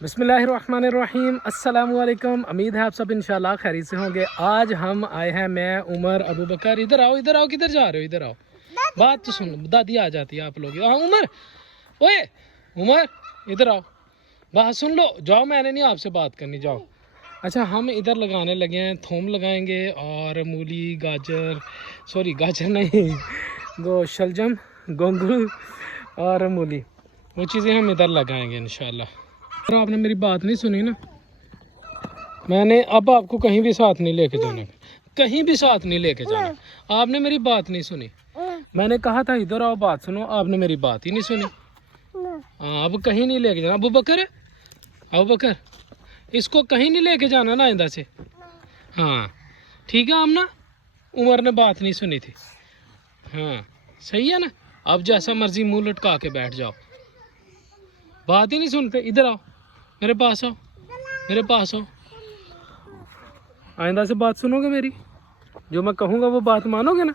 बिस्मिल्लाहिर्रहमानिर्रहीम अस्सलामुअलैकुम। उम्मीद है आप सब इंशाल्लाह खैरियत से होंगे। आज हम आए हैं, मैं, उमर, अबू बकर। इधर आओ, इधर आओ। किधर जा रहे हो? इधर आओ, बात तो सुन। दादी आ जाती है आप लोग। हाँ उमर, ओए उमर, इधर आओ, बात सुन लो। जाओ, मैंने नहीं आपसे बात करनी, जाओ। अच्छा, हम इधर लगाने लगे हैं, थूम लगाएंगे और मूली, गाजर, सॉरी गाजर नहीं, शलजम, गोंगलू और मूली, वो चीज़ें हम इधर लगाएंगे इंशाल्लाह। अगर आपने मेरी बात नहीं सुनी ना, मैंने अब आपको कहीं भी साथ नहीं लेके जाना, कहीं भी साथ नहीं लेके जाना। आपने मेरी बात नहीं सुनी। मैंने कहा था इधर आओ, बात सुनो, आपने मेरी बात ही नहीं सुनी। हाँ, अब कहीं नहीं लेके जाना। अबू बकर, अबू बकर, इसको कहीं नहीं लेके जाना ना आइंदा से। हाँ ठीक है। आमना, उमर ने बात नहीं सुनी थी। हाँ सही है ना। अब जैसा मर्जी मुंह लटका के बैठ जाओ, बात ही नहीं सुनते। इधर आओ, मेरे पास आओ, मेरे पास आओ। आइंदा से बात सुनोगे मेरी, जो मैं कहूँगा वो बात मानोगे ना।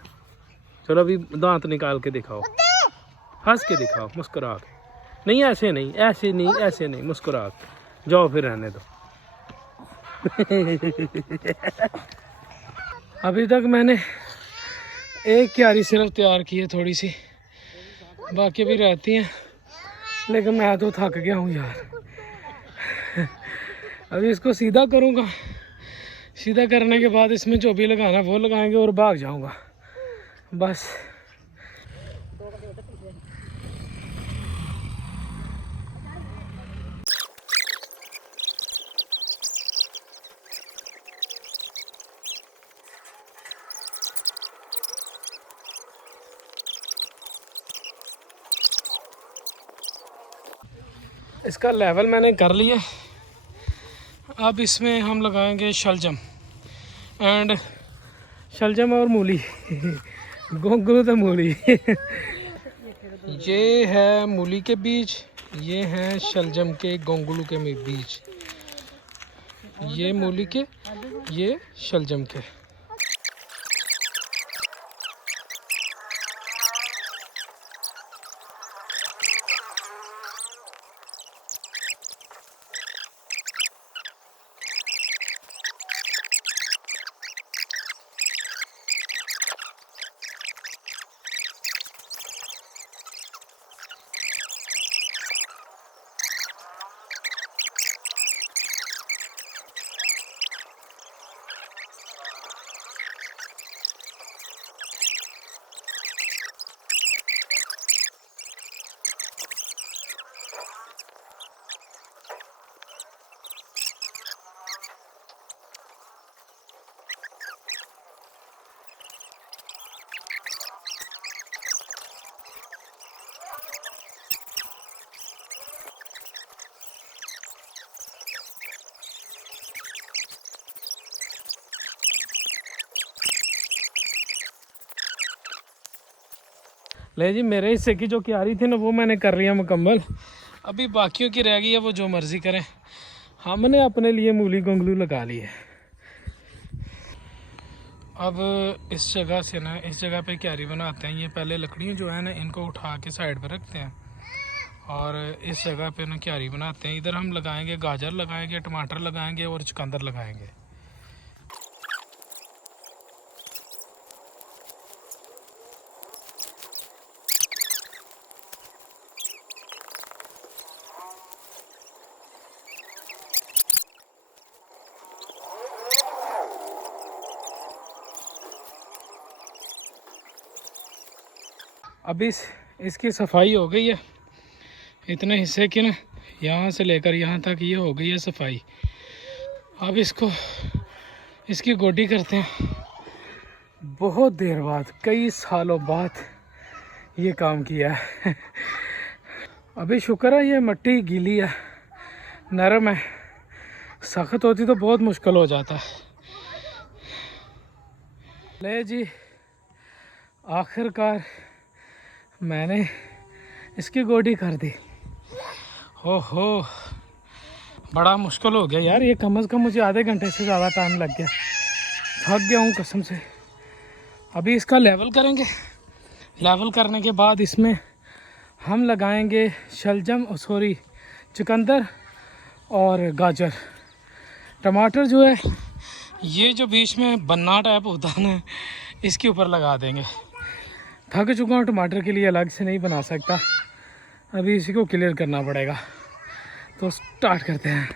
चलो अभी दांत निकाल के दिखाओ, हंस के दिखाओ, मुस्कुरा के। नहीं ऐसे नहीं, ऐसे नहीं, ऐसे नहीं, मुस्कुरा के। जाओ फिर, रहने दो। अभी तक मैंने एक क्यारी सिर्फ तैयार की है, थोड़ी सी बाकी भी रहती हैं, लेकिन मैं तो थक गया हूँ यार। अभी इसको सीधा करूँगा, सीधा करने के बाद इसमें जो भी लगाना वो लगाएंगे और भाग जाऊँगा बस। इसका लेवल मैंने कर लिया। अब इसमें हम लगाएंगे शलजम एंड शलजम और मूली, गोंगलू तो मूली। ये है मूली के बीज, ये हैं शलजम के, गोंगलू के बीज। ये मूली के, ये शलजम के। ले जी, मेरे हिस्से की जो क्यारी थी ना वो मैंने कर लिया मुकम्मल। अभी बाकियों की रह गई है, वो जो मर्ज़ी करें। हमने अपने लिए मूली गोंगलू लगा ली है। अब इस जगह से ना, इस जगह पे क्यारी बनाते हैं। ये पहले लकड़ियाँ जो है ना, इनको उठा के साइड पर रखते हैं और इस जगह पे ना क्यारी बनाते हैं। इधर हम लगाएंगे गाजर लगाएंगे, टमाटर लगाएंगे और चुकंदर लगाएंगे। अभी इसकी सफाई हो गई है, इतने हिस्से की ना, यहाँ से लेकर यहाँ तक ये हो गई है सफाई। अब इसको, इसकी गोडी करते हैं। बहुत देर बाद, कई सालों बाद ये काम किया है। अभी शुक्र है ये मिट्टी गीली है, नरम है। सख्त होती तो बहुत मुश्किल हो जाता है। ले जी, आखिरकार मैंने इसकी गोडी कर दी। हो बड़ा मुश्किल हो गया यार ये। कम से कम मुझे आधे घंटे से ज़्यादा टाइम लग गया, थक गया हूँ कसम से। अभी इसका लेवल करेंगे। लेवल करने के बाद इसमें हम लगाएंगे शलजम, सॉरी चुकंदर और गाजर। टमाटर जो है ये जो बीच में बन्ना टाइप होता है ना, इसके ऊपर लगा देंगे। थक चुका हूँ, टमाटर के लिए अलग से नहीं बना सकता, अभी इसी को क्लियर करना पड़ेगा। तो स्टार्ट करते हैं।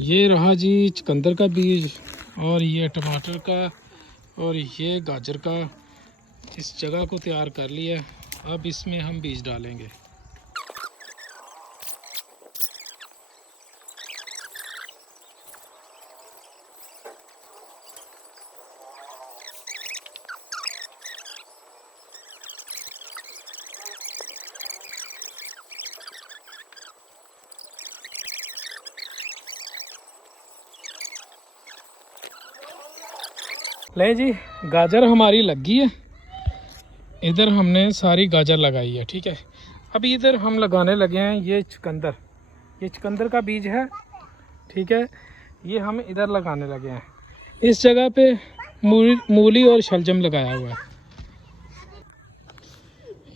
ये रहा जी चुकंदर का बीज, और ये टमाटर का, और ये गाजर का। इस जगह को तैयार कर लिया, अब इसमें हम बीज डालेंगे। ले जी, गाजर हमारी लग गई है। इधर हमने सारी गाजर लगाई है, ठीक है। अभी इधर हम लगाने लगे हैं ये चुकंदर। ये चुकंदर का बीज है, ठीक है। ये हम इधर लगाने लगे हैं। इस जगह पे मूली और शलजम लगाया हुआ है।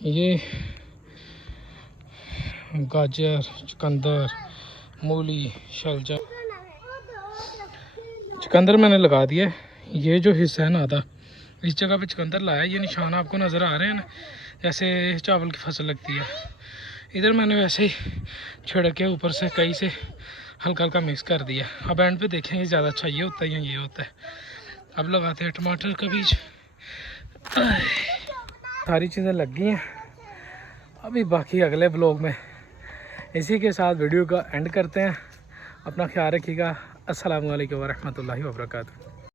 ये गाजर, चुकंदर, मूली, शलजम। चुकंदर मैंने लगा दिया। ये जो हिस्सा है ना आधा, इस जगह पे चुकंदर लाया। ये निशान आपको नज़र आ रहे हैं ना, जैसे चावल की फसल लगती है। इधर मैंने वैसे ही छिड़क के ऊपर से कई से हल्का हल्का मिक्स कर दिया। अब एंड पे देखेंगे ज़्यादा अच्छा ये होता है या ये होता है। अब लगाते हैं टमाटर का बीज। सारी चीज़ें लग गई हैं, अभी बाकी अगले ब्लॉग में। इसी के साथ वीडियो का एंड करते हैं। अपना ख्याल रखिएगा। अस्सलामु अलैकुम वरहमतुल्लाहि वबरकातुहू।